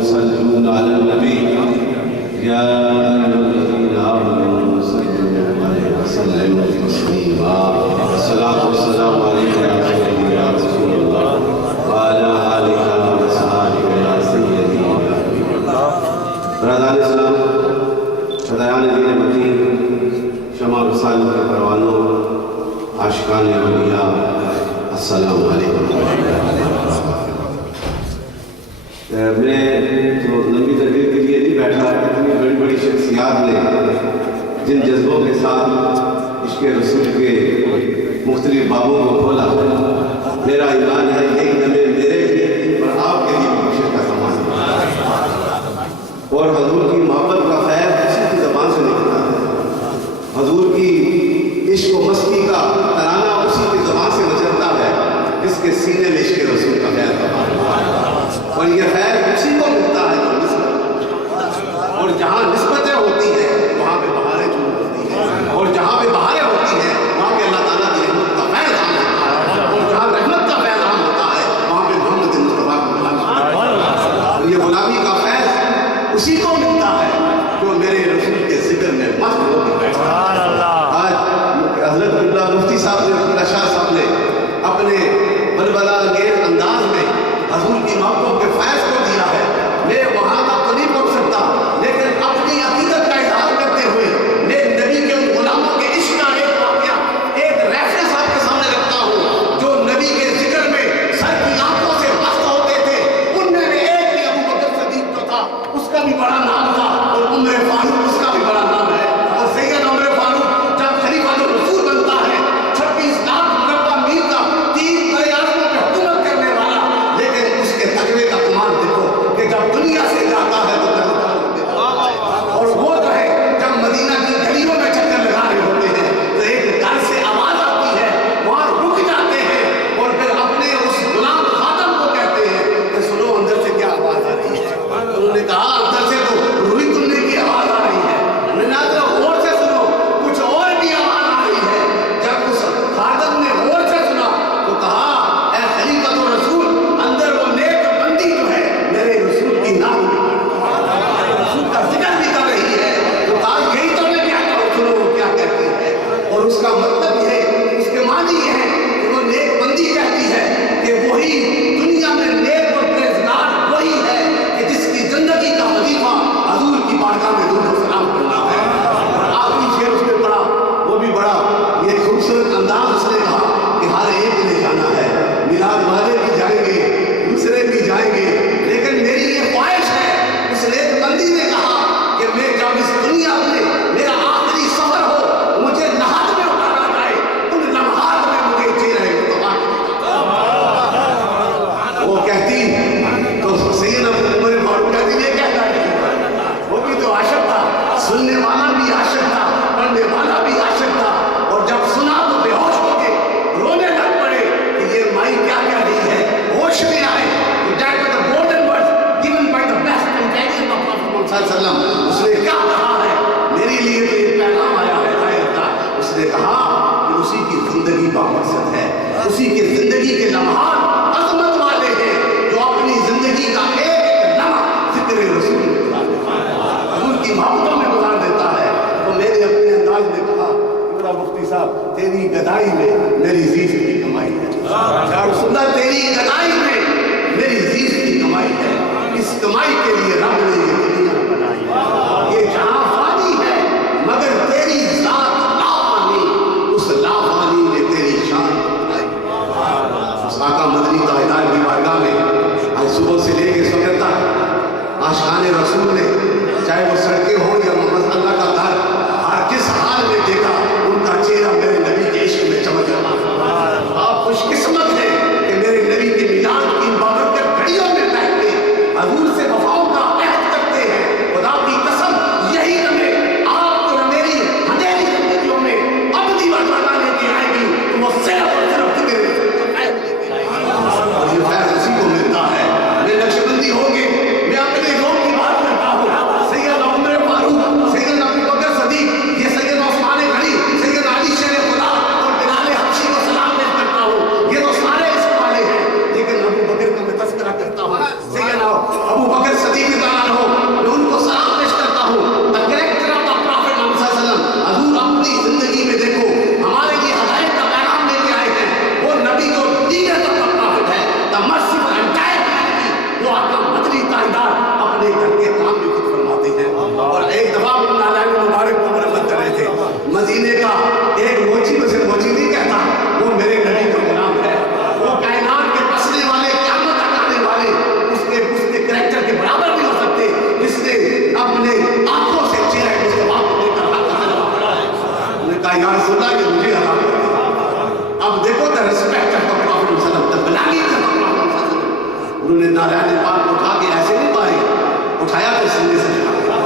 يصلون على النبي يا أيها الذين آمنوا صلوا عليه وسلموا تسليما الصلاة والسلام عليك يا رسول الله وعلى آلك وصحبك يا سيدي برادران اسلام، فدایان دین مدین، شمع رسالت کے پروانوں، عاشقان اولیاء، السلام علیکم۔ میں تو لمبی تقریر کے لیے نہیں بیٹھا، اتنی بڑی بڑی شخصیات نے جن جذبوں کے ساتھ عشق رسول کے مختلف بابوں کو کھولا، میرا ایمان ہے یہی نمے میرے لیے اور آپ کے لیے بخشش کا سامان ہے، اور حضور کی محبت کا خیر اسی کی زبان سے نکلتا ہے، حضور کی عشق و مستی کا ترانہ اسی کی زبان سے نچلتا ہے جس کے سینے میں عشق رسول کا خیر ہے، اور یہ خیر اسی کو ملتا ہے جو نسبت، اور جہاں نسبتیں ہوتی ہیں وہاں پہ بہاریں چون ہوتی ہیں، اور جہاں پہ بہاریں ہوتی ہیں وہاں پہ اللہ تعالیٰ کی رحمت کا فیض عام ہوتا ہے، اور جہاں رحمت کا فیض عام ہوتا ہے وہاں پہ محمد مصطفیٰ کو غلامی، اور یہ غلامی کا فیض اسی کو ملتا ہے جو میرے رسول کے ذکر میں مست ہو کے بیٹھا ہے۔ آج حضرت اللہ مفتی صاحب نے، اللہ شاہ صاحب نے اپنے بلبلا انگیز انداز میں حضور کی محبت کے فیض کو دیا ہے، میں وہاں تک تو نہیں پہنچ سکتا، لیکن اپنی عقیدت کا اظہار کرتے ہوئے میں نبی کے ان غلاموں کے عشق کا ایک واقعہ، ایک ریفرنس آپ کے سامنے رکھتا ہوں جو نبی کے ذکر میں سر کی آنکھوں سے مست ہوتے تھے۔ ان میں ایک بھی ابو بکر صدیق جو تھا اس کا بھی بڑا نام تھا، اور عمر فاروق اس کا بھی بڑا نام ہے، اور سید عمر فاروق جب خلیفہ رسول بنتا ہے 26 لاکھ مربع میل کا 3 دریاؤں پہ حکومت کرنے والا، لیکن اس کے تقوی کا کمال دیکھو کہ جب دنیا سے جاتا ہے تو اور وہ جو ہے جب مدینہ کی گلیوں میں چکر لگا رہے ہوتے ہیں تو ایک گھر سے آواز آتی ہے، وہاں رک جاتے ہیں اور پھر اپنے اس غلام خادم کو کہتے ہیں کہ سنو اندر سے کیا آواز آ رہی ہے۔ انہوں نے کہا اندر سے تو روئی تلنے کی آواز آ رہی ہے، انہوں نے کہا غور سے سنو کچھ اور بھی آواز آ رہی ہے۔ جب اس خادم نے غور سے سنا تو کہا اے خلیفۃ الرسول، اندر وہ نیک بندی جو ہے میرے رسول کی نام رسول کا ذکر بھی کر رہی ہے، تو کہا یہی تو میں کہتا ہوں، سنو وہ کیا کہتی ہے، اور اس کا مطلب یہ ہے، اس کے معنی یہ ہے کہ وہ نیک بندی کہتی ہے کہ وہی دنیا میں نیک اور پرہیزگار وہی ہے کہ جس کی زندگی کا وظیفہ حضور کی بارگاہ میں درود و سلام کرنا ہے۔ اور آخری شعر اس نے پڑھا، وہ بھی بڑا یہ خوبصورت انداز اس نے کہا کہ ہر ایک نے جانا ہے، میلاد والے بھی جائیں گے، دوسرے بھی جائیں گے، لیکن میری یہ خواہش ہے، اس نیک بندی نے کہا کہ میں جب اس دنیا میں میرا آخری سفر ہو مجھے نہاد میں اٹھانا جائے، ان لمحات میں مجھے چہرہ مصطفیٰ وہ کہتی تو سیدنا عمر فاروق کہتی یہ کہتا ہے، وہ بھی تو عاشق تھا، سننے والا بھی عاشق تھا، پڑھنے والا بھی عاشق تھا، اور جب سنا تو بے ہوش ہو کے رونے لگ پڑے کہ یہ مائی کیا کہہ رہی ہے، ہوش میں آئے تو that was the golden words given by the best companion of Prophet Muhammad صلی اللہ علیہ وسلم۔ اس نے کیا کہا ہے میرے لیے تو یہ پیغام آیا ہے خیر کا، اس نے کہا کہ اسی کی زندگی بامقصد ہے، اسی کے زندگی کے لمحات عظمت والے ہیں جو اپنی زندگی کا ایک لمحہ ذکر رسول حضور کی محبتوں میں گزار دیتا ہے۔ تو میں نے اپنے انداز میں کہا میرا مفتی صاحب تیری گدائی میں میری زیست کی کمائی ہے، یا رسول اللہ تیری گدائی میں میری زیست کی کمائی ہے، اس کمائی کے لیے رب نے یہ دنیا بنائی ہے، یہ جہاں فانی ہے مگر تیری ذات لا فانی، اس لا فانی نے تیری شان بنائی۔ اس آقا مدنی تاجدار کی بارگاہ میں آج صبح سے لے کے سویر تک عاشقان رسول نے چاہے وہ سڑکیں ہوں یا محمد اللہ کا گھر، ہر کس حال میں دیکھا ان کا چہرہ میرے نبی کے عشق میں چمک رہا۔ آپ خوش قسمت ہیں کہ میرے نبی کے میلاد کی بابرکت گھڑیوں میں بیٹھ کے حضور سے وفاؤں کا عہد کرتے ہیں۔ خدا کی قسم یہی لمحے آپ کو میری اندھیری زندگیوں میں ابدی وفادہ لے کے آئے گی، تو وہ صرف اور صرف ذکر عہد لے کے آئے گی، اور یہ فیض اسی کو ملتا ہے۔ میں نقشبندی ہو گے، میں اپنے روم کی بات کرتا ہوں، سیدنا عمر فاروق، سیدنا ابو بکر صدیق، یہ سیدنا عثمان غنی، سیدنا علی شیر خدا اور بلال حبشی کو سلام پیش کرتا ہوں، یہ تو سارے اس والے ہیں، لیکن ابو بکر کا میں تذکرہ کرتا ہوں، سیدنا अबू बकर सदीक रज़ियल्लाहु अन्हु, मैं उनको सलाम पेश करता हूँ। The character of the prophet Mohammed सल्लल्लाहु अलैहि वसल्लम, हुजूर अपनी जिंदगी में देखो हमारे लिए हिदायत का पैगाम लेके आए हैं। वो नबी जो लीडर ऑफ द प्रॉफिट है, द मर्सीफुल एंटायर ह्यूमैनिटी, वो आपका मदनी ताजदार अपने घर के काम भी खुद फरमाते हैं। और एक दफा नारायण मुबारक को मरम्मत कर रहे थे, मदीने का एक मोची उसे मोची नहीं कहता, वो मेरे नबी का गुलाम है। वो कायनात के बसने वाले, क़यामत तक आने वाले, उसके कैरेक्टर के बराबर नहीं हो सकते, जिसने अपने आंखों से चेहरे मुस्तफा को देखकर हाथ लगा पड़ा है। उन्होंने कहा या रसूल अल्लाह, ये मुझे हरा दो। अब देखो the respect of the profit सल्लल्लाहु अलैहि वसल्लम, the belonging of the profit सल्लल्लाहु अलैहि वसल्लम। उन्होंने नारायण पाक को उठा के ऐसे नहीं मारे, उठाया तो सीने से लगा,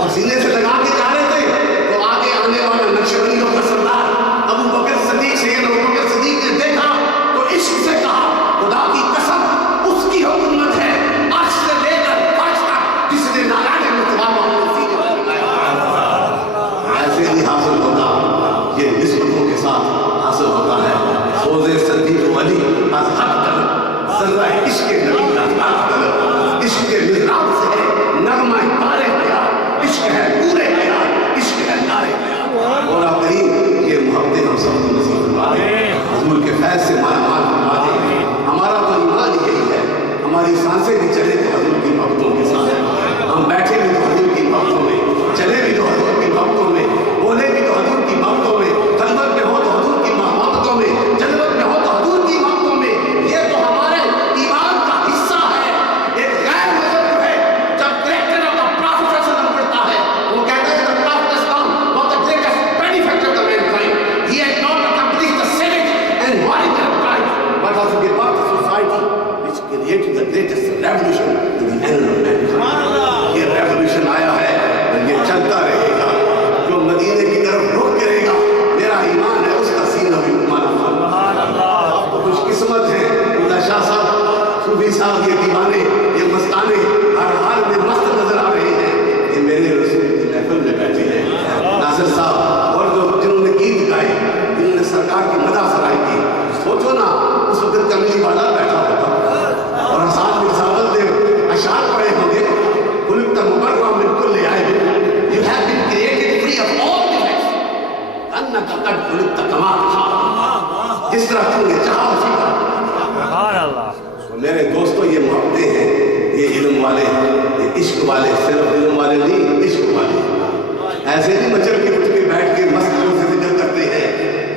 और सीने से लगा के जा रहे थे तो आगे आने वाला नक्शबंदियों का सरदार अबू बकर सदीक से अबू बकर सदीक ने देखा तो इश्क से कहा, खुदा की कसम उसकी हुकूमत है अर्श से लेकर फर्श तक जिसने नारायण मुस्तफा को अपने सीने पर लगाया। ऐसे नहीं हासिल होता, ये निस्बतों के साथ हासिल होता है। सोज़े सदीक वली अज़ हक तलब, ज़र्रा इश्क के नबी का हक तलब। इश्क के मिज़राब से है नगमा तारे हया, इश्क है पूरे हया, इश्क है नारे हया। और आप कहीं ये मोहब्बतें हम सबको नसीब फरमा दे, हुजूर के फैज़ से मालामाल फरमा दे। हमारा तो ईमान यही है, हमारी सांसें भी चले तो हुजूर की मोहब्बतों के साथ, हम बैठे भी तो हुजूर की मोहब्बतों में, चले भी तो हुजूर की मोहब्बतों में, बोले भी तो हुजूर की मोहब्बतों में, खलवत में हो तो हुजूर की मोहब्बतों में, जन्नत में हो तो हुजूर की मोहब्बतों में। ये तो हमारे ईमान का हिस्सा है। एक गैर मजहब जो है जब कैरेक्टर ऑफ द प्रॉफिट सल्लल्लाहु अलैहि वसल्लम पढ़ता है, वो कहता है the profit has come for the greatest benefit of the Mankind. He has not accomplished the civic and moral right, but also gave birth to society which created the greatest revolution in the annals of mankind. ये revolution आया है और ये चलता रहेगा। जो मदीने की तरफ रुख करेगा, मेरा ईमान है उसका सीना भी आप तो खुशकिस्मत है। उदा शाह साहब, सूफी साहब, ये दीवाने, ये मस्ताने हर हाल में मस्त नजर आ रहे हैं। ये मेरे रसूल की महफिल में बैठे हैं। नासिर साहब और जो जिन्होंने गीत गाए, जिन्होंने सरकार की मदद सराही की, सोचो ना उस वक्त कमली वाला बैठा होगा और साथ में सावल देव अशार पड़े होंगे, कुल तमुबर्रा बिल्कुल ले आए। You have been created free of all defects, अन्नका कद खुलिक़्त कमा तशा, जिस तरह तूने चाहा उसी तरह। तो मेरे दोस्तों, ये मोहब्बतें हैं, ये इल्म वाले, ये इश्क वाले, सिर्फ इल्म वाले नहीं, इश्क वाले। ऐसे नहीं मचल के उठ के बैठ के मस्त लोग से जिक्र करते हैं,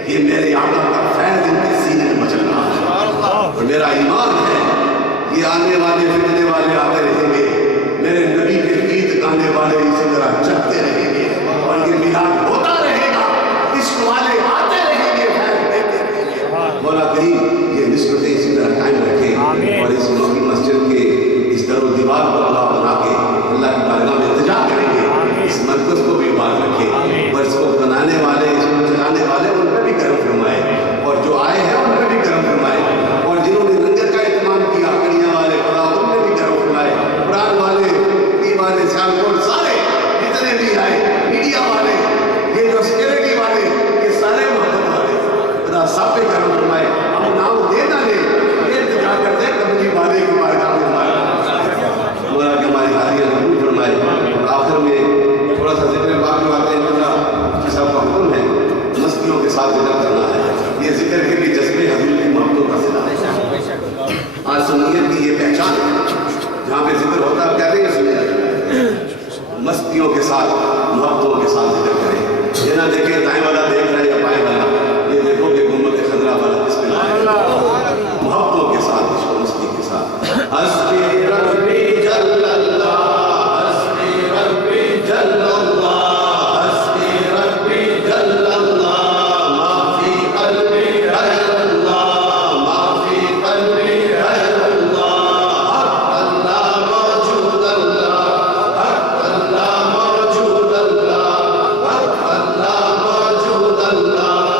ये मेरे आका का फैज़ इनके सीने में मचल रहा है। और मेरा ईमान है ये आने वाले फिरने वाले आते रहेंगे, मेरे नबी के गीत गाने वाले इसी तरह चलते रहेंगे और ये मिलाद होता रहेगा, इश्क वाले आते रहेंगे, फैज़ देते रहेंगे। मौला करीम ये निस्बतें इसी तरह कायम रखें और इस मक्की मस्जिद के इस दरो दीवार को अल्लाह बना के अल्लाह की बारगाह में इल्तिजा करेंगे, इस मरकज़ को भी बात रखे और इसको बनाने वाले, इसको चलाने वाले उन पर भी करम फरमाए और जो आए हैं उन पर भी करम फरमाए और जिन्होंने लंगर का इत्माम किया, कड़ियाँ वाले खुदा उन पर भी करम फरमाए, कुरान वाले, टी वाले, सियालकोट सारे जितने भी आए, मीडिया वाले, ये जो सिक्योरिटी वाले, ये सारे मोहब्बत वाले, खुदा सब पे करम फरमाए। हम नाम दे ना ले, ये इंतजार करते हैं कमली वाले की बारगाह में हमारा कि हमारी हाजियाँ कबूल फरमाए। और आखिर में थोड़ा सा जिक्र बाकी बातें साहब का हुक्म है, मस्तियों के साथ जिक्र करना है। ये जिक्र के लिए जज्बे हजूर की मोहब्बतों का सिला है। आज सुन्नियत की ये पहचान है, जहाँ पे जिक्र होता है कहते हैं सुन्नियत मस्तियों के साथ, मोहब्बतों के साथ जिक्र करें। ये ना देखें दाएं वाला देख रहा है या बाएं वाला, ये देखो कि गुम्बद खजरा वाला किस पे मोहब्बतों के साथ, इसको मस्ती के साथ। हस्बी रब्बी जल्लल्लाह, हस्बी रब्बी जल्लल्लाह, हस्बी रब्बी जल्लल्लाह, माफी कल्बी गैरुल्लाह, माफी कल्बी गैरुल्लाह, हक अल्लाह मौजूद अल्लाह, हक अल्लाह मौजूद अल्लाह, हक अल्लाह मौजूद अल्लाह।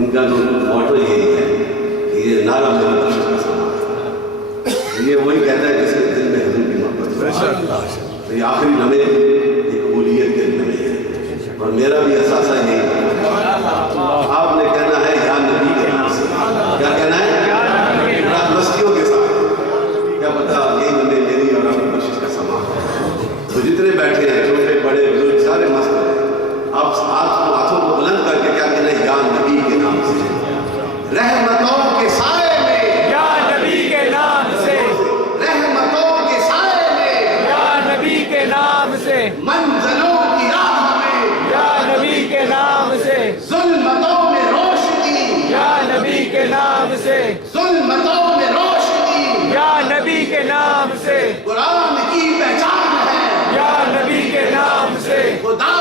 इनका जो मोटो यही है कि ये नारा मेरे बख्शिश का सामान है। ये वही कहता है जिसके दिल में हजूर की मोहब्बत है। तो ये आखिरी लम्हे ये कबूलियत के लम्हे हैं और मेरा भी एहसास यही है। आपने कहना है या नबी के नाम से, क्या कहना है? मस्तियों के साथ, क्या पता यही लम्हे मेरी और आपकी बख्शिश का सामान है। तो जितने बैठे हैं छोटे बड़े बुजुर्ग सारे मस्त हैं। आप हाथों को बुलंद करके क्या कहना है? या नबी के नाम से, रहमतों के साए में, या नबी के नाम से, रहमतों के साए में, या नबी के नाम से, मंजिलों की राह में, या नबी के नाम से, जुल्मतों में रोशनी, या नबी के नाम से, जुल्मतों में रोशनी, या नबी के नाम से, कुरान की पहचान है, या नबी के नाम से, खुदा